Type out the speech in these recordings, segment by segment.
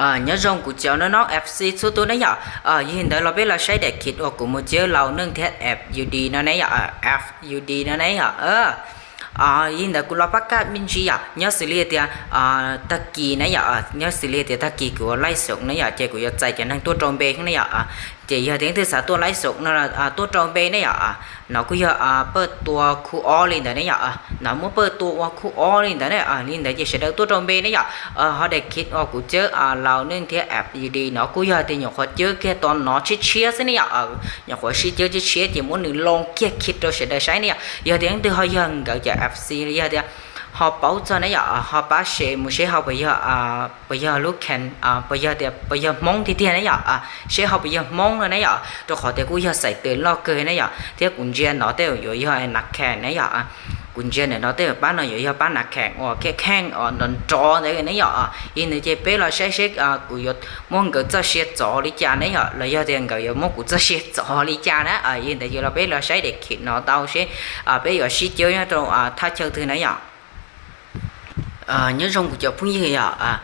à nhớ rong của cháu nó nó FC số tôi nó nhỏ. À hiện tại là biết là sẽ để kịp ở của một chiếc lầu nâng thế FUD nó nấy à ờ, FUD nó nấy à ờ. À hiện tại của là bắt cả mình chỉ à nhớ xử lý thì ờ, à ta kỳ nấy à nhớ xử lý thì ta kỳ của lấy sống nấy à chơi của chạy cái năng tôi tròn bề cái nấy à chỉ giờ tiếng thứ sáu tôi lấy sống nó là à tôi tròn bê nấy à nó cứ giờ à bớt ตัวคูออลินแต่เนี่อะ nó muốn เปิดตัวคูออลินแต่เนี่อะลินแต่จะเสด็จตัวตรงเบเนี่ยเออเขาได้คิดว่ากูเจออ่าเราเนื่องที่แอปดีๆเนาะกูอยากที่อย่างเขาเจอแค่ตอนเนาะชิเชียสิเนี่ยอะอย่างเขาชิเจอชิเชียที่มันหนึ่งลองเกียคิดเราเสด็จใช้เนี่ยอยากที่ยังที่เขายังก็จะแอปซีอยากที่ họ bảo cho nãy giờ họ bảo sẽ, một sẽ học bây giờ à bây giờ lúc khen à bây giờ thì, bây giờ mong thì tiền giờ à sẽ học bây giờ mong rồi nãy giờ tôi họ thì cũng giờ xảy tới lo cười nãy giờ thế cũng chưa nó đều rồi giờ nặc khen nãy giờ à. Cũng chưa này nó đều bán nó giờ bán nặc khen or cái khen or nó trò đấy nãy giờ à. In này chỉ bé là sẽ sẽ à cũng giờ mong cái cho sẽ cho đi cha nãy giờ là giờ tiền cái giờ mong cũng cho sẽ cho đi cha đó à. In này giờ là bé là sẽ để khi nó tao sẽ à bây giờ sẽ chơi nó trong à thắt chơi thứ nãy giờ à nhớ rong của chợ phun gì à à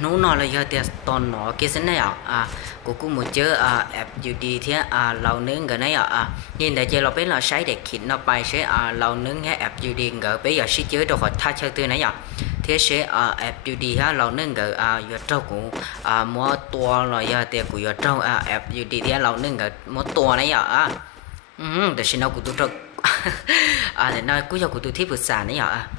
nó nó là giờ tiền toàn nó cái xin này à à của cô một chớ à app dự đi thế à lâu nướng gần này à nhìn đại chơi là bên là sai để khiến nó bay sẽ à lâu nướng hay app dự đi gần bây giờ sẽ chứa đồ khỏi thay chơi từ này à thế sẽ à app dự đi ha lâu nướng gần à giờ trâu cũng à mua to là giờ tiền của giờ trâu à app dự đi thế lâu nướng gần mua to này à ừ để xin nó của tôi trâu à để nói cuối giờ của tôi thiết vượt sàn này à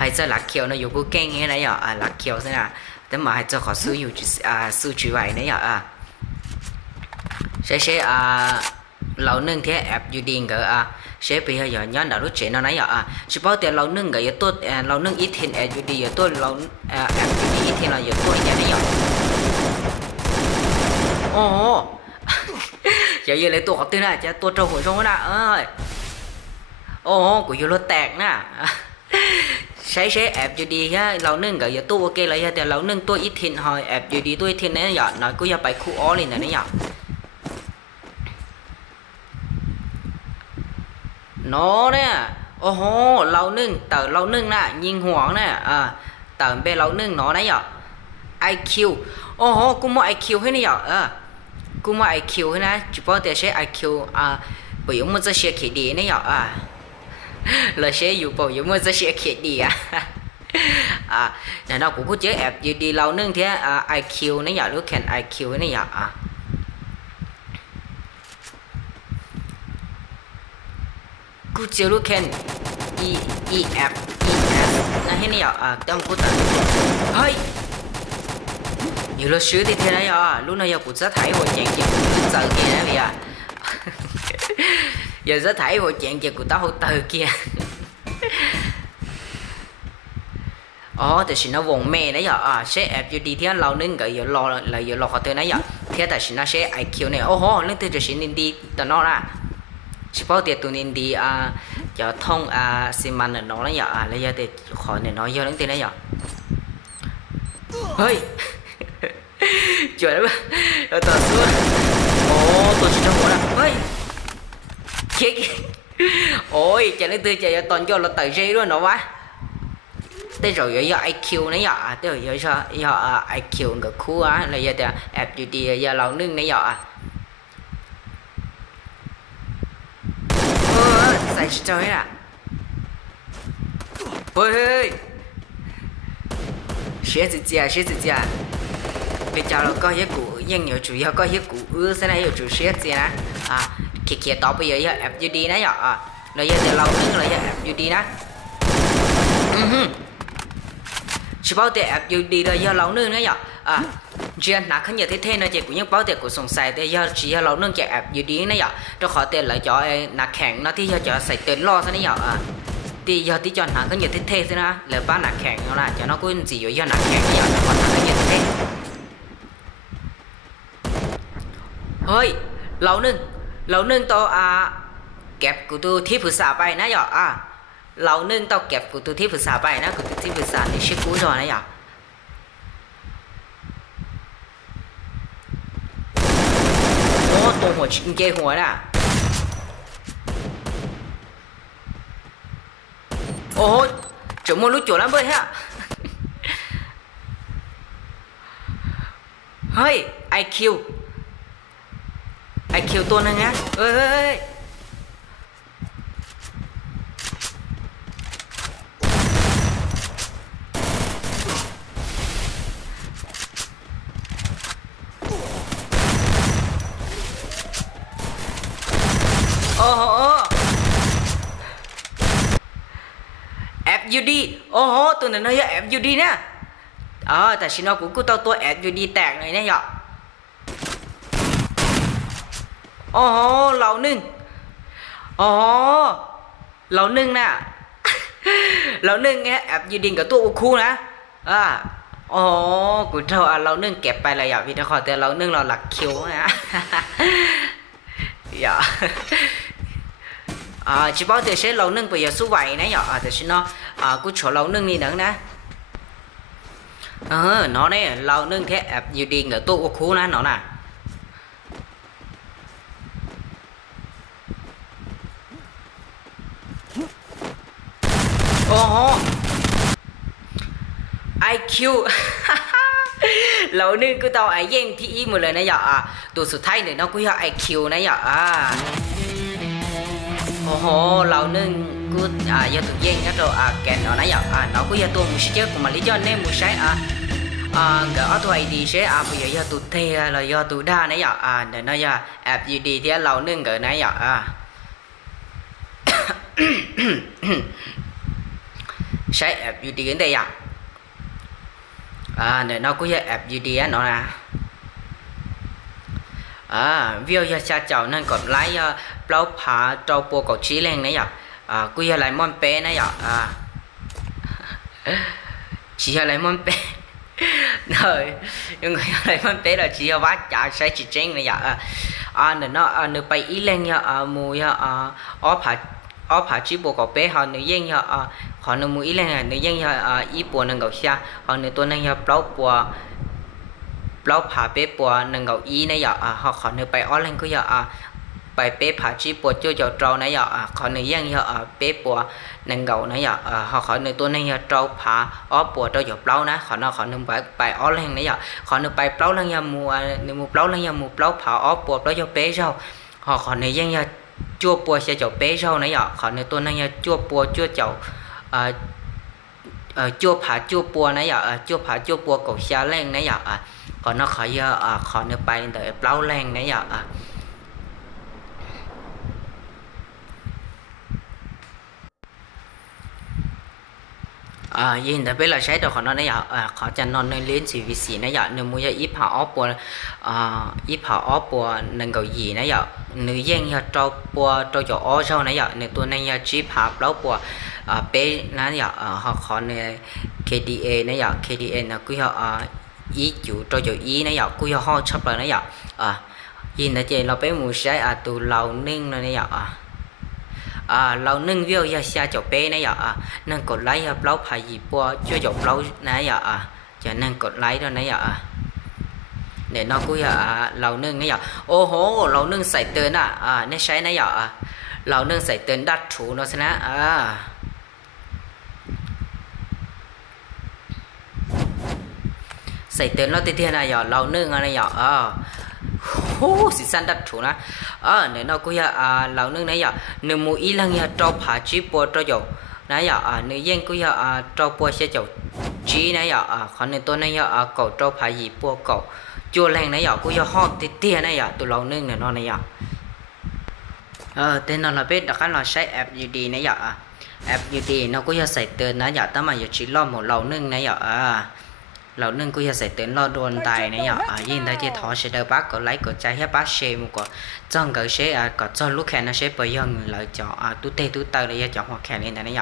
น้อสินี่เหรออะเชฟ bây giờ chỉ chứa sầu trẻ nó là giờ chứa khó từ đấy FUD thế à lâu นึงนี่เหรอก็มีอะไรเนาะโอ้ยเยี่ยลินตัวมัดตัวนะเออ đâu có giờ giờ lấy tôi mất tua nãy giờ tới mà cũng là kêu nãy giờ à ใช้ใช้แอปอยู่ดีฮะเราเนื่งกับอย่าตู้โอเคเลยฮะแต่เราเนื่งตัวอีทินหอยแอปอยู่ดีตัวอีทินเนี่ยหยอดน้อยก็อย่าไปคู่อ้อเลยนะเนี่ยหยอดโเนี่ยโอ้โหเราเนื่งแต่เราเนื่งน่ะยิงหัวเนี่ะอ่าแต่เป็นเราเนื่งเนาะนะหยอดไอคิวโอ้โหกูมอไอคิวให้เนี่ยหเออกูมอไอคิวให้นะจุดพอแต่ใช้ไอคิวอ่าประโยชน์มันจะเสียขีดีเนี่ยอดอ่า là sẽ dụ bầu dụ mới sẽ khiết đi à à nhà nó cũng có chế ép đi đi lâu nâng thế à, IQ nó nhỏ lúc khen IQ nó nhỏ à cứ chế lúc khen E E F E S nó hết nhỏ à trong cú tận hơi nhiều lúc sửa thì thế này à lúc này cũng rất thấy hồi chuyện chuyện giờ kia đấy à giờ sẽ thấy hội chuyện chuyện của tao hồi từ kia. Ồ, thì xin nó vùng mẹ đấy giờ à sẽ ép cho đi. Theo lâu nên cái giờ lo là giờ lo khó tới nãy giờ. Thế tại xin nó sẽ IQ này? Ô hô nên từ cho xin nên đi tao nó ra, chỉ bảo tiền tụi nên đi à giờ thông à xi măng nó đấy giờ. À lấy giờ thì khỏi này nói giờ đến tiền đấy giờ. Hơi trời đất tao xuống. Ô tôi chỉ trong ôi chạy đến từ chạy cho toàn cho là tẩy dây luôn nó quá thế rồi giờ giờ IQ nấy giờ thế rồi giờ sao giờ IQ cái khu á là giờ thì FGD giờ lâu nương nấy giờ sai chơi à ôi ơi xe gì à xe gì à bây giờ là có hiệu cụ nhưng nhiều chủ yếu có hiệu cụ ư sẽ là hiệu chủ xe gì á à kia kia tao bây giờ giờ FGD nấy giờ ระยะแต่เราซึ่งระยะแอบอยู่ดีนะอือฮึชิบ่าวแต่แอบอยู่ดีเลยะเรานึ่งเนะอย่าอะเจียนนักขึ้นอย่างที่เท่นะเจ้กูยังเป้าแต่กูสงสัยแต่ยอดชีเราเนื่งจกแอบอยู่ดีเนะอย่าจะขอเต้นเลยจ่อไอ้นักแข่งนะที่ยอดจะใส่เต้นล่อซะนี่อย่าอะที่ยอดที่จอนหนาขึ้นอย่าที่เท่ซะนะแลือบ้านหนักแข่งนะจะน้องกูสีอยู่ยอดนักแข่งอย่าจะขอหาขึ้นเยอะทีเท่เฮ้ยเราหนึ่งเราหนึ่งต่ออา เก็บกูตัวที่ภาษาไปนะหยออะเรานึ่งตัวเก็บกูตัวที่ภาษาไปนะกูตัวที่ภาษานี่ชื่อกูจอนะหยอโอ้ตัวหัวชิงเกหัวน่ะโอ้โหจมูกรู้จุดแล้วเบ้ยฮะเฮ้ย IQ IQ ตัวนึงนะเฮ้ยเฮ้ยเฮ้ยโอ้โห FUD โอ้โห ตัวนั้นเนี่ย FUD เนี่ยเออแต่ชินอกูกูตัวตัว FUD แตกเลยเนี่ยหยอโอ้โหเราหนึ่งอ๋อเราหนึ่งน่ะเราหนึ่งไงแอบอยืนดิงกับตัวอุคูนะอ่าอ๋อกูเท่าเราหนึ่งเก็บไปเลยอย่าพี่นครแต่เราหนึ่งเราหลักคิวนะอย่า à chỉ bảo để sẽ lâu nâng bây giờ số vậy nãy giờ à thì sẽ nó à cứ chỗ lâu nâng đi nữa nè ờ nó này lâu nâng thế áp như đi ở tôi khu nè nó nè Ồ IQ เรานึงก็ต้องไอ้เย่งที่อีหมดเลยนะอย่าอะตัวสุดท้ายเนี่ยเราก็อยาก IQ นะอย่าอะโอ้โหเรานึงกูอะอยากตัวเย่งก็ตัวอะแกนเอานะอย่าอ่ะเราก็อยากตัวมุชเจ้ากูมาลิจอนเนี่ยมุชัยอะอ่าก็เอาตัวไอดีใช่อะ bây giờ อยากตัวเทเราอยากตัวด้านะอย่าอะเดี๋ยวนะอย่าแอบอยู่ดีที่เรานึงก็นะอย่าอะใช้แอปอยู่ดีกันได้ยังอ่าเนี่ย nó có cái app gì đi á nó nè à video giờ cha chào nên còn lấy uh, bao phá trâu bùa cầu trí lên đấy ạ à cứ giờ lại món bé đấy ạ à chỉ giờ lại món bé rồi nhưng người lại món bé là chỉ giờ bắt trả sẽ chỉ trên này ạ à à nên nó à nó bay ý lên nha à mùi à ó phá ó phá chỉ bùa cầu bé họ nó yên nha à họ nó mùi ý lên à nó yên nha à ý bùa nó cầu xa họ nó tôi nên nha bao bùa เราผ่าเป๊ะปัวหนึ่งเกาอีนะ ไปเป๊ะผ่าจีปัวจู่เจ้าเจ้านะอยาอะขอเนื้อย่างอยาอะเป๊ะปัวหนึ่งเก่านะอยาอะเขาขอเนื้อตัวนั้นอย่าเจ้าผ่าอ้อปัวเจ้าอย่าเปล่านะขอเนื้อขอเนื้อไปไปอ้อเล่นะอย่าขอเนื้อไปเปล่าเล่นอย่ามัวเนื้อมัวเปล่าเล่นอย่ามัวเปล่าผ่าอ้อปัวเปล่าเป๊ะเจ้าเขาขอเนื้อย่างอย่าจู่ปัวเสียเจ้าเป๊ะเจ้านะอย่าขอเนื้อตัวนั้นอย่าจู่ปัวจู่เจ้าอ่า ờ chua phá chua bùa nãy giờ ờ chua phá chua bùa cổ xa lên nãy giờ ờ còn nó khỏi giờ ờ khỏi nó bay tới bao lên nãy giờ ờ à yên tại biết là sẽ được họ nói nãy giờ à họ cho nó nên lên sự vị sĩ nãy giờ nếu muốn giờ ít họ ốp bùa à ít họ ốp bùa nên cầu gì nãy giờ nữ dân giờ trâu bùa trâu chỗ ô sau nãy giờ nếu tôi nên giờ chỉ phá bao bùa à bé nãy giờ à họ khó này KDA nãy giờ KDA là cứ họ ý chủ trâu chỗ ý nãy giờ cứ họ chấp lại nãy giờ à yên là chị nó bé muốn sẽ à từ lâu ninh nãy giờ à อ่าเรานึ่งวิวยาชาจบเป้นะยาอะนั่งกดไลค์ยาบเราผายีปัวช่วยจบเรานะยาอะจะนั่งกดไลค์ด้วยนะยาอะเดี๋ยวนอกกูอย่าเรานึ่งนะยาโอ้โห เรานึ่งใส่เตือนอะอ่าเนี่ยใช้นะยาอะเรานึ่งใส่เตือนดัดถูเนาะชนะอ่าใส่เตือนเราเตี้ยนะอยาเรานึ่งอะไรยาอะ โอ้สิสันดับถูนะเออเนี่ยเราก็อยากเราเนื่องนะอย่าหนึ่งมูอีลังอย่าจอผาจีปัวจอยนะอย่าอ่เนื้อเย็นก็อยาอ่าจอปัวเสียจจีนะอย่าอ่าขอในตัวนะอย่าอ่เก่าจอผายีปัวเก่าจัวแรงนะอย่าก็อยากหอบเตี้ยนะอย่าตัวเราเนื่องเนี่ยนอนนะอย่าเออเต้นนอนเราเป็ดดักกันเราใช้แอปยูดีนะอย่าอ่แอปยูดีเราก็อยากใส่เตือนนะอย่าตั้งมาอย่าชิล้อมหมดเราเนื่องนะอย่าอ่า ยินได้ที่ทอเสดบักก็ไลค์ก็ใจให้บักเชมก็จ้องก็เชอะก็จ้องลูกแค่นะเชไปยังเงินเราจ่ออ่าตุ้เตตุ้เตเลยอย่าจ่อหัวแค่นี้นะอย่า